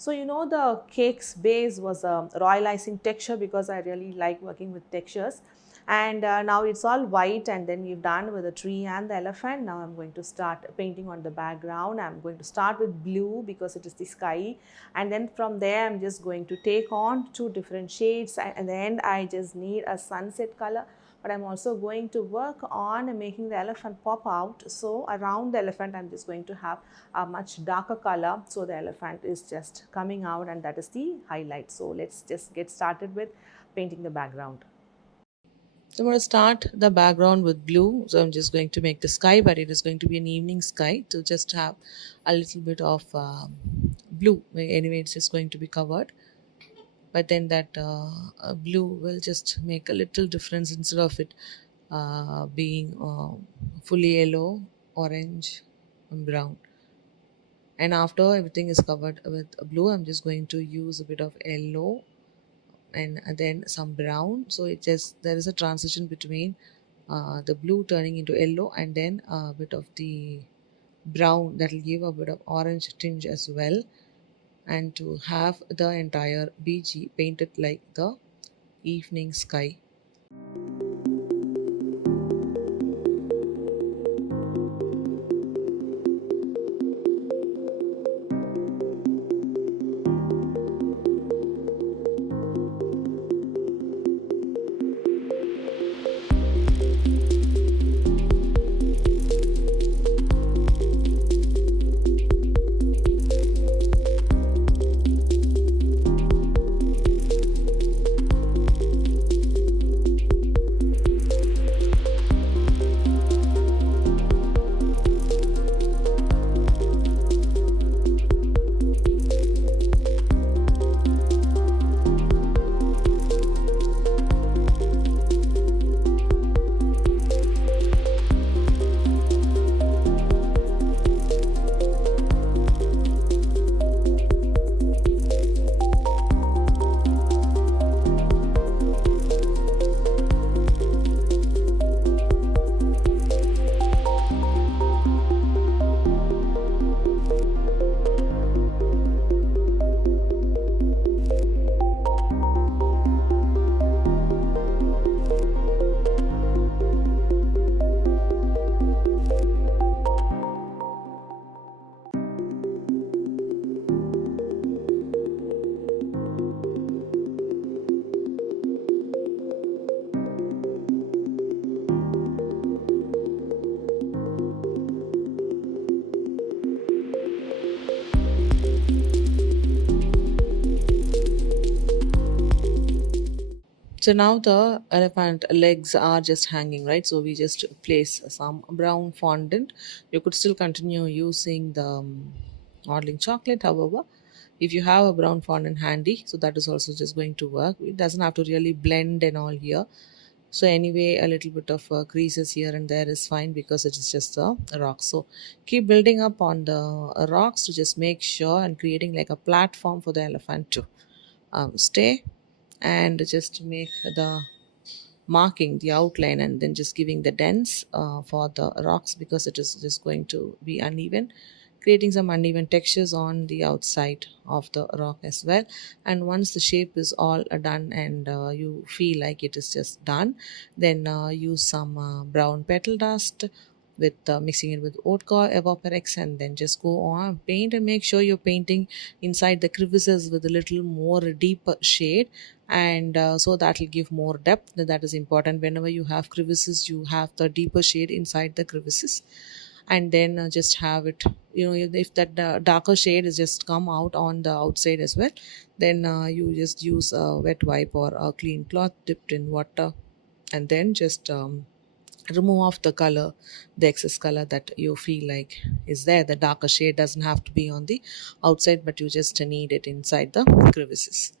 So the cake's base was a royal icing texture because I really like working with textures. And now it's all white, and then we've done with the tree and the elephant. Now I'm going to start painting on the background. I'm going to start with blue because it is the sky, and then from there I'm just going to take on two different shades, and then I just need a sunset color. But I'm also going to work on making the elephant pop out. So around the elephant I'm just going to have a much darker color, so the elephant is just coming out, and that is the highlight. So let's just get started with painting the background. So I'm going to start the background with blue. So I'm just going to make the sky, but it is going to be an evening sky to just have a little bit of blue. Anyway, it's just going to be covered. But then that blue will just make a little difference instead of it being fully yellow, orange, and brown. And after everything is covered with blue, I'm just going to use a bit of yellow and then some brown. So it just there is a transition between the blue turning into yellow and then a bit of the brown that will give a bit of orange tinge as well, and to have the entire BG painted like the evening sky. So now the elephant legs are just hanging, right? So we just place some brown fondant. You could still continue using the modeling chocolate, however, if you have a brown fondant handy, so that is also just going to work. It doesn't have to really blend and all here. So anyway, a little bit of creases here and there is fine because it is just a rock. So keep building up on the rocks to just make sure and creating like a platform for the elephant to stay, and just make the marking the outline and then just giving the dents for the rocks because it is just going to be uneven, creating some uneven textures on the outside of the rock as well. And once the shape is all done and you feel like it is just done, then use some brown petal dust with mixing it with haute evaporex, and then just go on paint and make sure you're painting inside the crevices with a little more deeper shade, and so that will give more depth. That is important. Whenever you have crevices, you have the deeper shade inside the crevices, and then just have it, if that darker shade is just come out on the outside as well, then you just use a wet wipe or a clean cloth dipped in water, and then just remove off the color, the excess color that you feel like is there. The darker shade doesn't have to be on the outside, but you just need it inside the crevices.